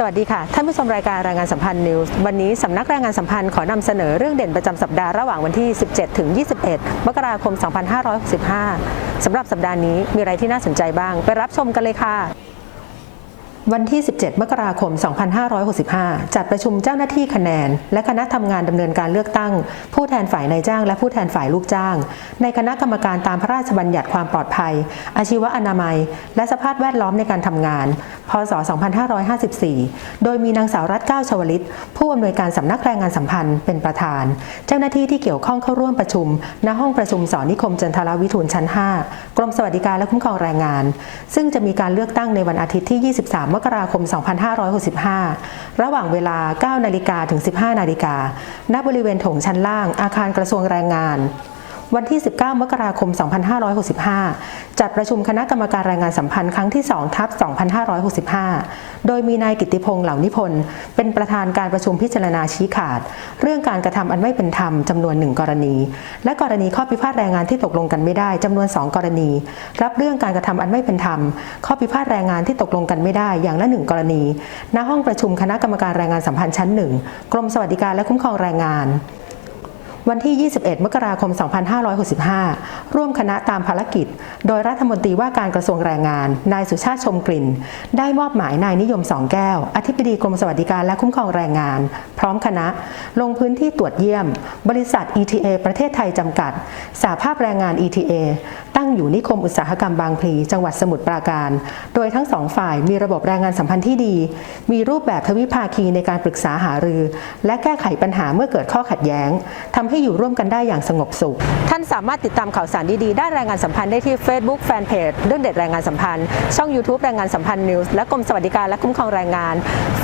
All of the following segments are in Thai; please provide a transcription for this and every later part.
สวัสดีค่ะ ท่านผู้ชมรายการรายงานสัมพันธ์นิวส์วันนี้สำนักรายงานสัมพันธ์ขอนำเสนอเรื่องเด่นประจำสัปดาห์ระหว่างวันที่ 17 ถึง 21 มกราคม 2565 สำหรับสัปดาห์นี้มีอะไรที่น่าสนใจบ้าง ไปรับชมกันเลยค่ะ วันที่ 17 มกราคม 2565 จัดประชุมเจ้าหน้าที่คะแนน และคณะทำงานดำเนินการเลือกตั้ง ผู้แทนฝ่ายนายจ้าง และผู้แทนฝ่ายลูกจ้าง ในคณะกรรมการตามพระราชบัญญัติความปลอดภัย อาชีวอนามัย และสภาพแวดล้อมในการทำงาน พศ 2554 โดยมีนางสาวรัตเก้าชวลิต ผู้อำนวยการสำนักแรงงานสัมพันธ์เป็นประธาน เจ้าหน้าที่ที่เกี่ยวข้องเข้าร่วมประชุม ณ ห้องประชุมสอนนิคมจันทรวิทูลชั้น 5 กรมสวัสดิการและคุ้มครองแรงงาน ซึ่งจะมีการเลือกตั้งในวันอาทิตย์ที่ 23มกราคม 2565 ระหว่างเวลา 9 นาฬิกาถึง 15 นาฬิกา ณ บริเวณโถงชั้นล่าง อาคารกระทรวงแรงงาน วันที่ 19 มกราคม 2565 จัดประชุมคณะกรรมการแรงงานสัมพันธ์ครั้งที่2ทับ2565 โดยมีนายกิติพงษ์เหล่านิพนธ์เป็นประธานการประชุมพิจารณาชี้ขาด เรื่องการกระทำอันไม่เป็นธรรมจำนวนหนึ่งกรณี และกรณีข้อพิพาทแรงงานที่ตกลงกันไม่ได้จำนวน 2 กรณี รับเรื่องการกระทำอันไม่เป็นธรรม ข้อพิพาทแรงงานที่ตกลงกันไม่ได้อย่างละหนึ่งกรณีณห้องประชุมคณะกรรมการแรงงานสัมพันธ์ชั้นหนึ่งกรมสวัสดิการและคุ้มครองแรงงาน วันที่ 21 มกราคม 2565 ร่วมคณะตามภารกิจ โดยรัฐมนตรีว่าการกระทรวงแรงงาน นายสุชาติชมกลิ่น ได้มอบหมายนายนิยมสองแก้ว อธิบดีกรมสวัสดิการและคุ้มครองแรงงาน พร้อมคณะ ลงพื้นที่ตรวจเยี่ยม บริษัท ETA ประเทศไทยจำกัด สาภาพแรงงาน ETA ตั้งอยู่นิคมอุตสาหกรรมบางพลีจังหวัดสมุทรปราการ โดยทั้งสองฝ่ายมีระบบแรงงานสัมพันธ์ที่ดี มีรูปแบบทวิภาคีในการปรึกษาหารือ และแก้ไขปัญหาเมื่อเกิดข้อขัดแย้งทำให้อยู่ร่วมกันได้อย่างสงบสุข ท่านสามารถติดตามข่าวสารดีๆ ด้านแรงงานสัมพันธ์ได้ที่ Facebook Fanpage เรื่องเด็ดแรงงานสัมพันธ์ ช่อง YouTube แรงงานสัมพันธ์นิวส์และกรมสวัสดิการและคุ้มครองแรงงาน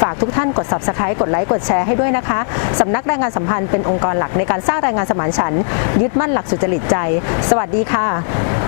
ฝากทุกท่านกด Subscribe กดไลค์กดแชร์ให้ด้วยนะคะสำนักแรงงานสัมพันธ์เป็นองค์กรหลักในการสร้างแรงงานสมานฉันท์ยึดมั่นหลักสุจริตใจ สวัสดีค่ะ